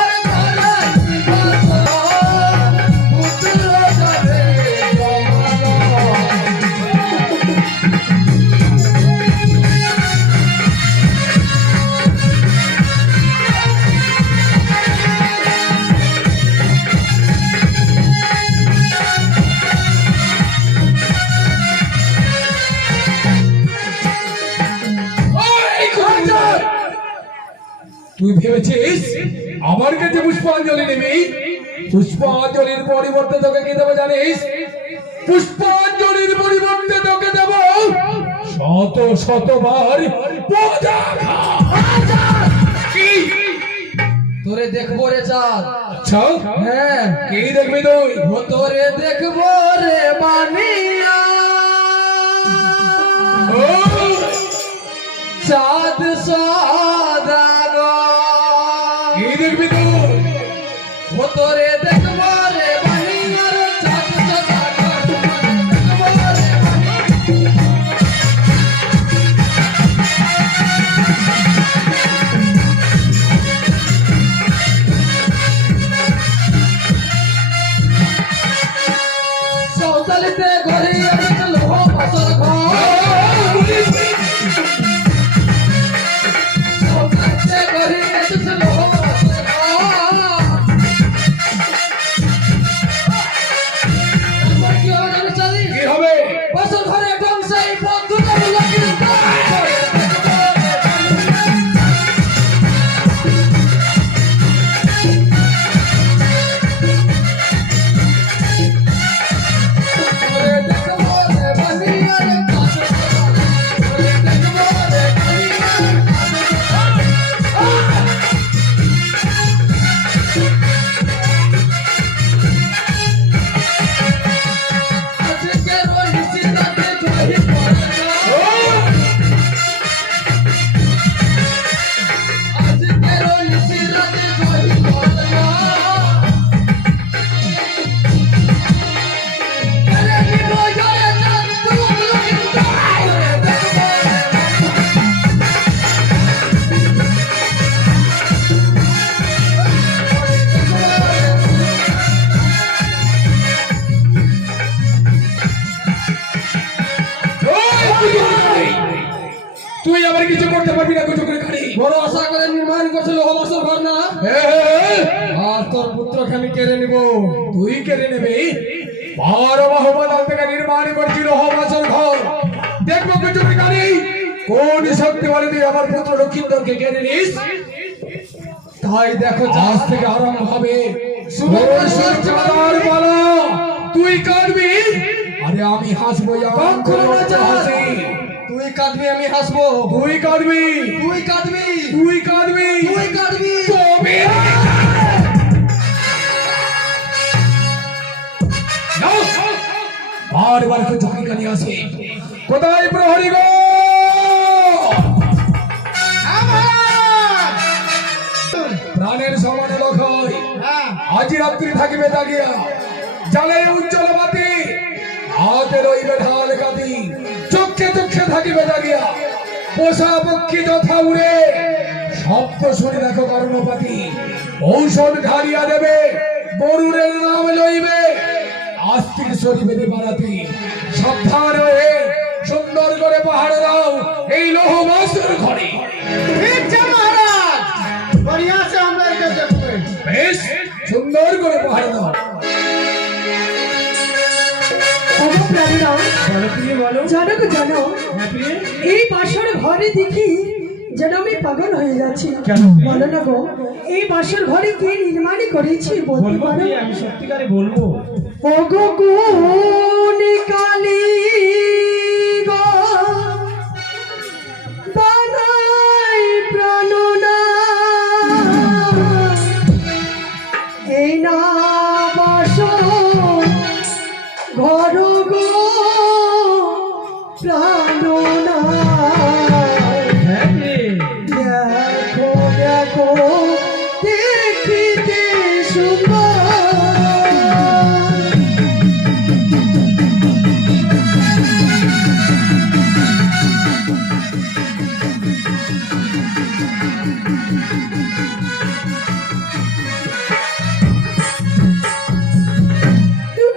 আরে ঘরে লিবাস পুত্র যাবে জমানো। তুই ভেবেছিস আমার কাছে পুষ্পাঞ্জলি নেবি? পুষ্পাঞ্জলির পরিবর্তে তোকে কি দেবো জানিস? পুষ্পাঞ্জলির পরিবর্তে তোকে দেব শত শতবার কি? তোরে দেখবো রে চাঁদ। আচ্ছা, হ্যাঁ, কি দেখবি তুই? ও তোরে দেখবো রে বানিয়া ও, চাঁদ সদাগর। কি দেখবি তুই? ও তোরে দেখবো রে বানিয়া রে চাঁদ সদাগর। দেখবো রে বানিয়া। সপ্তালিতে ঘরে এসেছে লোহ বাসর ঘর সপ্তালিতে ঘরে এসেছে লোহ বাসর ঘর এবার কি হবে জানিস চাঁদি? কি হবে? বাসর ঘরে ধ্বংসে এই বন্ধুটা বললো কিন্তু তুই আবার কিছু করতে পারবি না কিছু করে খালি বড় আশা করে নির্মাণ করছিল লোহ বাসর ঘর না আর তোর পুত্রকে আমি কেড়ে নিব তুই কেড়ে নেবে 12 বাহুবল থেকে নির্মাণ করছিল হবাসর ঘর দেখবো কিছু করে খালি কোন শক্তি বলে তুই আমার পুত্র লক্ষিন্দরকে কেড়ে নিস তাই দেখো আজ থেকে আরম্ভ হবে তুই কাঁদবি আরে আমি হাসবো হাসি তুই কাঁদবি আমি হাসবো তুই কাঁদবি তুই কাঁদবি তুই কাঁদবি তুই কাঁদবি তবে বারবার তো ঝাঁকি কানি আসে কোথায় প্রহরী গো প্রাণের সমান লোক হয় আজি রাত্রি থাকিবে জাগিয়া জালে উজ্জ্বল বাতি হাতে রইবে ঢাল কাতি চোখে চোখে থাকিবে জাগিয়া পোষা পক্ষী যথা উড়ে শব্দ শুনে দেখো কর্ণপাতি ঔষধ ঢালিয়া দেবে গরুরের নাম লইবে আস্তিক সরিবে বারাতি সাবধান হয়ে সুন্দর করে পাহাড় দাও এই লোহ বাসর ঘরে ঠিক আছে মহারাজ बढ़िया से আমরা এটা দেখবে বেশ সুন্দর করে পাহাড় দাও ওগো প্রাণীরা, জানো গো জানো এই বাসর ঘরে দেখি যেন আমি পাগল হয়ে যাচ্ছি। বলো না গো, এই বাসর ঘরে কে নির্মাণ করেছি বলতে পারো? আমি সত্যিকারে বলবো ওগো কোন কালী গো বানাই প্রাণনা এই না বাসর ঘর গো প্রাণনা দেখো দেখো দেখিতে সুন্দর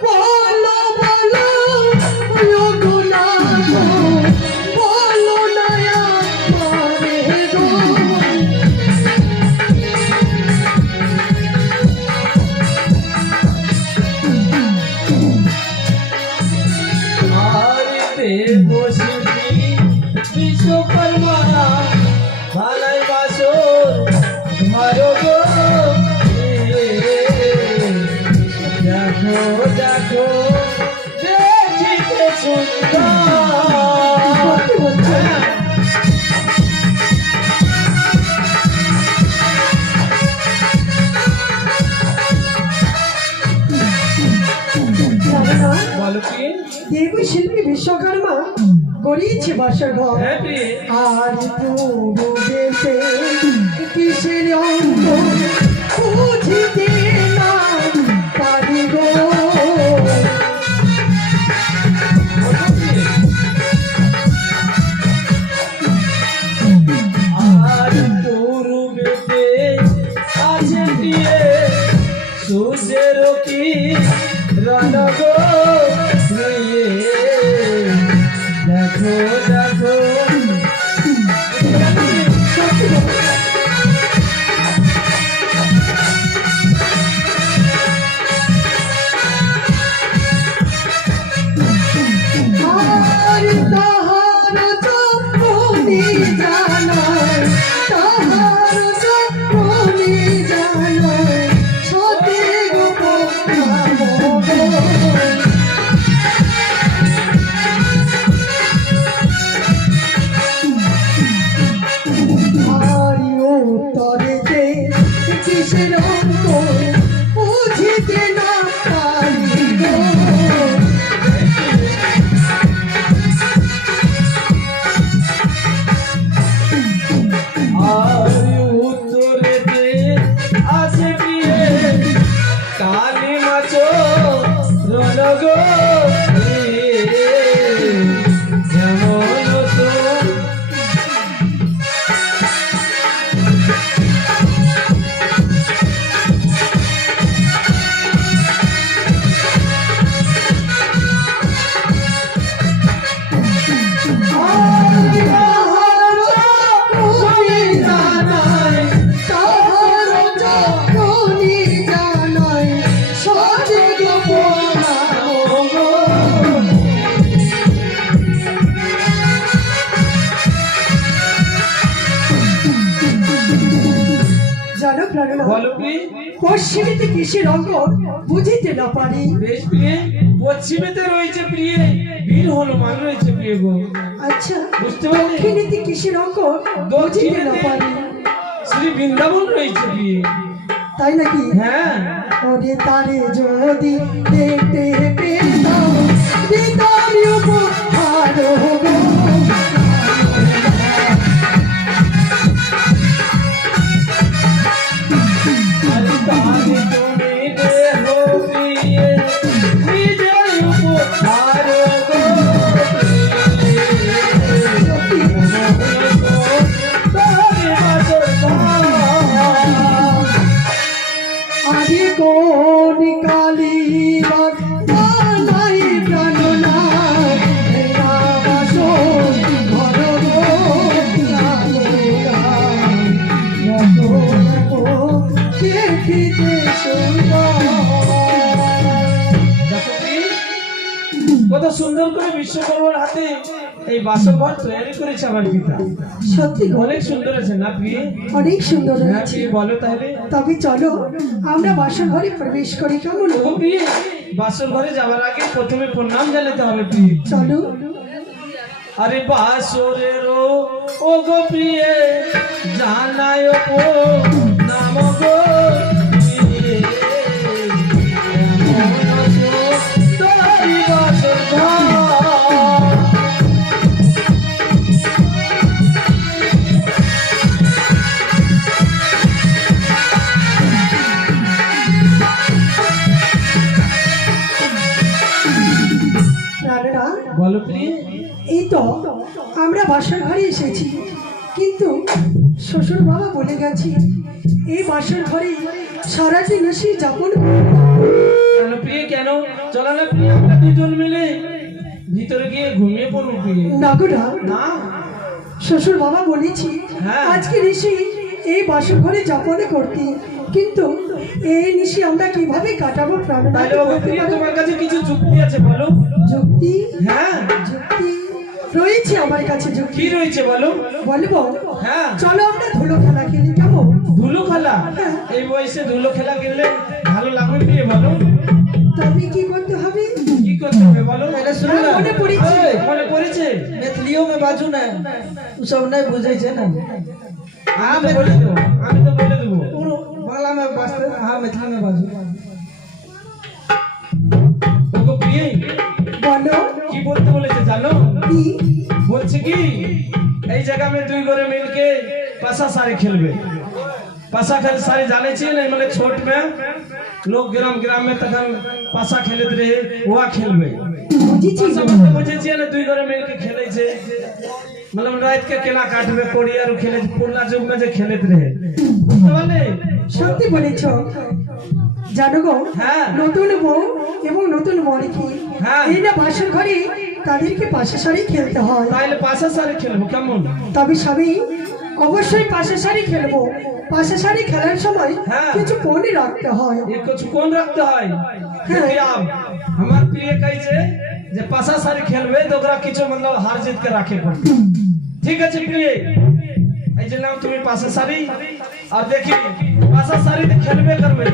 বলো বলো ওগো না গো, বলো না আমারে গো। আরিতে বসিতি বিশ্বকর্মা বানাই বাসর মারো গো দেখো দেখো দেখিতে সুন্দর কি বলছো? জানো না, বলো কি দেব শিল্পী বিশ্বকর্মা গড়িয়েছে বাসর ঘর। হ্যাঁ প্রিয়ে আর প্রভু দেশে কিসের অন্ত বুঝিতে না পারি গো। আর পূর্বেতে আছে প্রিয়ে সূর্যের কি রণ গো পশ্চিমেতে কিসের অঙ্গ বুঝিতে না পারি। বেশ প্রিয়ে, পশ্চিমেতে রয়েছে প্রিয়ে বীর হনুমান রয়েছে প্রিয়ে গো। আচ্ছা, বুঝতে পারলে? দক্ষিণেতে কিসের অঙ্গ বুঝিতে না পারি। শ্রী বৃন্দাবন রয়েছে প্রিয়ে। তাই নাকি? হ্যাঁ, ওরে তারে যদি দেখতে পেতাম দিতাম উপহার গো। আরে তারে তুমি দেহো প্রিয়ে নিজের উপহার গো। তারে বাসর ধাম। আরে কোন কালিবার নাই প্রাণনাথ রাবাস ঘর গো দেখিতে সুন্দর। দেখো প্রিয়ে, কত সুন্দর করে বিশ্বকর্মার হাতে এই বাসঘর তৈরি করেছে আমার পিতা। সত্যি গো, অনেক সুন্দর আছে না প্রিয়ে? অনেক সুন্দর হ্যাঁ হয়েছে। প্রিয়ে, বলো তাহলে। তবে চলো আমরা বাসর ঘরে প্রবেশ করি, কেমন? ও প্রিয়ে, বাসর ঘরে যাওয়ার আগে প্রথমে প্রণাম জানাতে হবে প্রিয়ে। চলো। আরে বাসরের ও গো প্রিয়ে জানায় গো নাম গো প্রিয়ে। এমন আছো তারি বাসর ঘর। রানারা, বলো প্রিয়ে। এই তো আমরা বাসর ঘরে এসেছি, কিন্তু শ্বশুর বাবা বলে গেছি এই বাসর ঘরে সারাদিন এসে যাপন করব। কেন প্রিয়ে, কেন? চলো না প্রিয়ে, আমরা দুজন মিলে ভিতরে গিয়ে ঘুমিয়ে পড়বো প্রিয়ে। না গো না, না, শ্বশুর বাবা বলেছি হ্যাঁ। আজকে নিশি এই বাসর ঘরে যাপন করতে, কিন্তু এই নিশি আমরা কিভাবে কাটাবো প্রাণনাথ তাহলে ও প্রিয়ে, তোমার কাছে কিছু যুক্তি আছে বলো। যুক্তি? হ্যাঁ, যুক্তি রয়েছে আমার কাছে। যুক্তি কি রয়েছে বলো। বলবো? হ্যাঁ, চলো আমরা ধুলো খেলা খেলি, কেমন? ধুলো খেলা? এই বয়সে ধুলো খেলা খেললে ভালো লাগবে প্রিয়ে, বলো। তবে কি করতে হবে? কি করতে হবে বলো। मैंने सुन ला মনে পড়েছে। মনে পড়েছে? मैथिलियों में बाजू ना उ सब नहीं बुझे छे ना। हाँ, मैं বলে দেবো, আমি তো বলে দেবো। पूरो बांग्ला में बाजते, हाँ मैथिली में बाजू। ওগো প্রিয়ে, বলো কি বলতে বলেছে জানো? কি? বলছে কি এই জায়গা में দুই করে মিলকে पासा सारे खेलबे। पासा खेल सारे जाने चाहिए नहीं, मतलब छोट में लोग ग्राम में तखन पासा खेलते रहे, वह खेलबे। বুঝেছি पासा मतलब बुझे छियै ना, दुई घरे मिल के खेले छे, मतलब रात के केला काटबे, कोड़ी आरु खेले, पुरना युग में जे खेलत रहे, बुझते पारले? সত্যি বলেছ। জানো গো, হ্যাঁ। নতুন বউ এবং নতুন বরকে হ্যাঁ। এই না বাসর ঘরে তাদেরকে পাশে সারি খেলতে হয়। তাইলে পাশা সারে খেলবো কেমন? তবে স্বামী অবশ্যই পাশে সারি খেলবো। পাশে সারি খেলার সময় হ্যাঁ। কিছু পণে রাখতে হয়। ये कुछ कौन रखते है? হ্যাঁ। देखिए आप, हमार प्रिय कैसे जे पासा सारी खेलबे तो ओकरा किछो मतलब हार जीत के राखे पड़ते। ठीक है प्रिय, এই যে নাম তুমি पासा सारी, और देखी पासा सारी तो खेलबे करबे,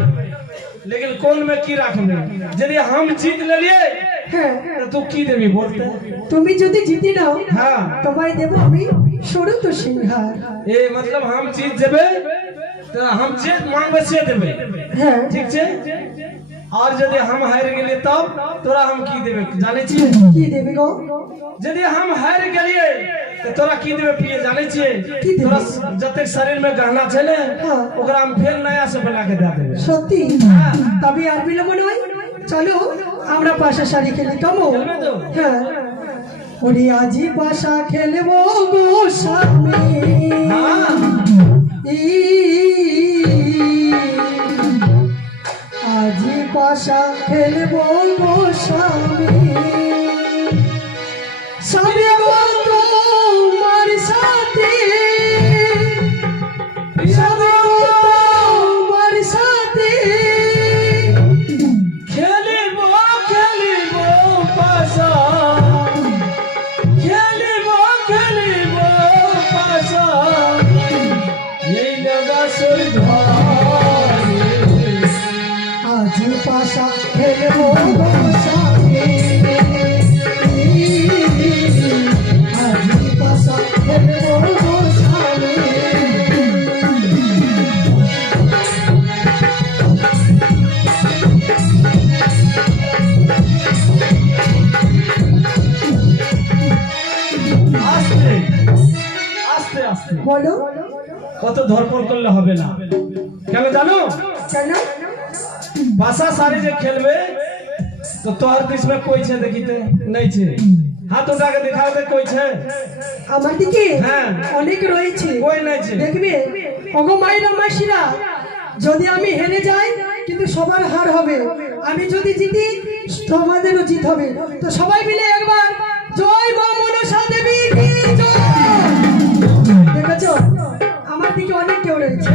लेकिन कौन में की राखबे? यदि हम जीत लेलिए হ্যাঁ, तो तू की देबी बोलते? তুমি যদি জিতে নাও हाँ, তোমায় দেব আমি সরুত সিংহার। ये मतलब हम जीत जेबे तो हम जे मांगबे से देबे, হ্যাঁ, ठीक छे? और यदि हम हार गेलिए तब तोरा हम की देबे जाने छिए? কি দেবে গো? यदि हम हार गेलिए तो तोरा की देबे प्रिय जाने छिए? की देबे? तोरा जते शरीर में गहना छै ने, हाँ। ओकरा हम फेर नया से बना के दे देबे। সত্যি? তবে আর বিলম্ব নয়, চলো আমরা পাশা সারি খেলি, কেমন? খেলবে তো? হ্যাঁ। ওরে আজি পাশা খেলবো গো স্বামী, हाँ, আজি পাশা খেলবো গো স্বামী, স্বামী গো তোমার সাথে, স্বামী গো তোমার সাথে खेलिबो खेलिबो पासा, खेलिबो खेलिबो पासा, ये लगा सोई धारे বলো কত ধরপড় করলে হবে না। কেন জানো? কেন? পাশা সারি যে খেলবে তো তোর দিশে কইছে দেখিতে নাইছে, হাত উঠাকে দেখাও দে কইছে আমার দিকে হ্যাঁ। অনেক রয়েছে, কই নাইছে। দেখবে ওগো মাইরা মাসিরা, যদি আমি হেরে যাই কিন্তু সবার হার হবে, আমি যদি জিতি তোমাদেরও জিত হবে। তো সবাই মিলে একবার জয় মা মনসা দেবী কি জয়। দেখেছো আমার দিকে অনেক কেউ রয়েছে,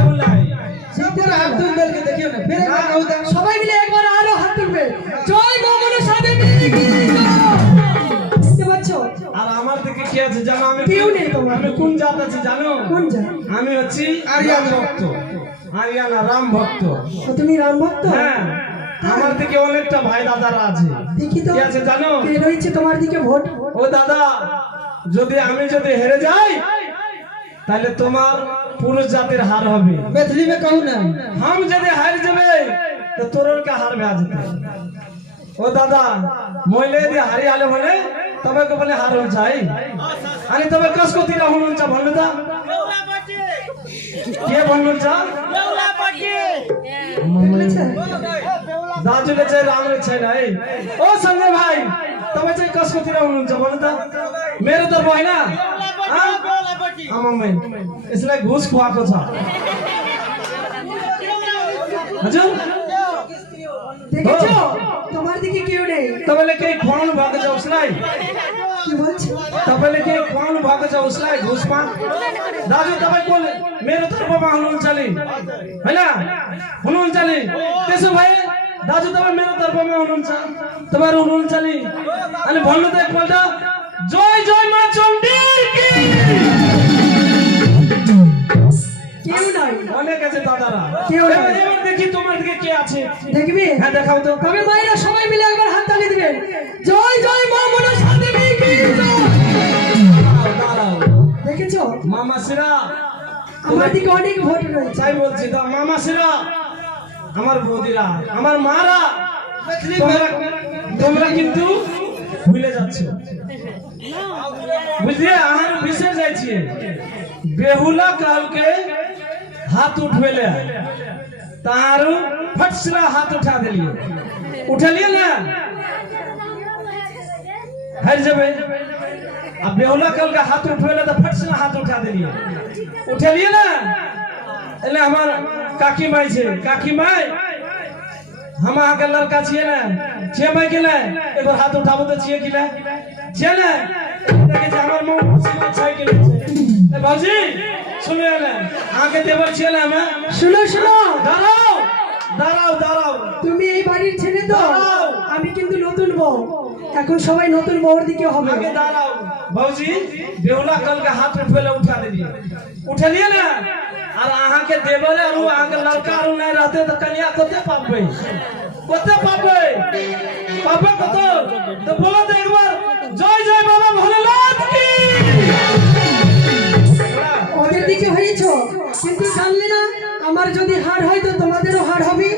সাপুরে হাত তুলবে দেখিও না, ফের একবার কাউ দাও। সবাই মিলে একবার আরো হাত তুলবে, জয় মা মনসা দেবী কি জয়। দেখতে পাচ্ছ আর আমার দিকে কি আছে জানো? আমি কেউ নেই তোমার। আমি কোন জাত আছে জানো? কোন জাত? আমি হচ্ছি আরিয়ান ভক্ত, আরিয়ানা রাম ভক্ত। ও, তুমি রাম ভক্ত? হ্যাঁ, আমার দিকে অনেকটা ভাই দাদারা আছে। দেখি তো কি আছে জানো? কে রয়েছে তোমার দিকে ভোট? ও দাদা, আমি যদি হেরে যাই তাহলে তোমার পুরুষ জাতির হার হবে। मैथिली में कहू ना, हम যদি হার যাবে তো তোর কে হার ভে যেতে। ও দাদা, মহিলা যদি হারি আলে বলে তবে কে বলে হার হয়ে যায়। আরে তবে কস কতি রাহুন চা বলবে তা কে বলবে চা দেখলেছে? দাজু লে চাই রাম লে চাই নাই। ও संजय भाई, तबे चाहे कस को तेरा उन जब था मेरे तरफ है ना। हाँ मैं इसलिए घूस खुआ को था हजुर। দেখেছো তোমার দিকে কেউ নেই। तबे लेके कौन भाग जाओ उसलाई, কি বলছো? तबे लेके कौन भाग जाओ उसलाई घूस पान। दाजू तबे बोले मेरे तरफ में हुनून चली है ना, हुनून चली कैसे भाई दाजू तबे मेरे तरफ में हुनून चल तबे हुनून चली। अरे बोलो तो एक बोलता जय जय मां चंडी की। কেউ নাই। অনেক আছে দাদারা, কেউ নাই। এবার দেখি তোমার দিকে কে আছে। দেখবি? হ্যাঁ দেখাও তো। তবে মায়েরা সবাই মিলে একবার হাত তালি দিবেন, জয় জয় মা মনসা দেবী কি জয়। দাঁড়াও দেখেছো মামা সিরা, আমার দিকে অনেক ভোট রয়েছে। তাই বলছি তো মামা সিরা, আমার বৌদিরা, আমার মারা, मैथिली তোমরা কিন্তু ভুলে যাচ্ছ বুঝলিয়ে। আমার বিশেষ যাইছি बेहुला काल के हाथ उठवेले तारू फट से हाथ उठा दिलिए, उठलिए ना हर जबे। अब बेहुला काल के हाथ उठवेले तो फट से हाथ उठा दिलिए, उठलिए ना। एले हमार काकी माई छे, काकी माई हम अहाँ के लड़का छिए ना, छे माई के ले एक बार हाथ उठाबो तो छिए कि ले छे ना। देखे जे हमर मुंह सीधा छै कि ले ए बाबूजी सुनिए ना, आगे देवर छिए ना हमें। শুনো শুনো, দাঁড়াও দাঁড়াও দাঁড়াও, তুমি এই বাড়ির ছেলে তো, দাঁড়াও। আমি কিন্তু নতুন বউ, এখন সবাই নতুন বউর দিকে হবে। आगे दाঁড়াও बाबूजी। बेहुला कल के हाथ उठवेले उठा दिलिए, उठलिए ना। और अहाँ के देवर और अहाँ के लड़का और नहीं रहते तो कन्या कोते पाबे, कोते पाबे पाबे कतो। तो बोलो तो एक बार जय जय बाबा भोलेनाथ की। ওদের দিকে হয়েছ কিন্তু জানলে না আমার যদি হার হয় তো তোমাদেরও হার হবে।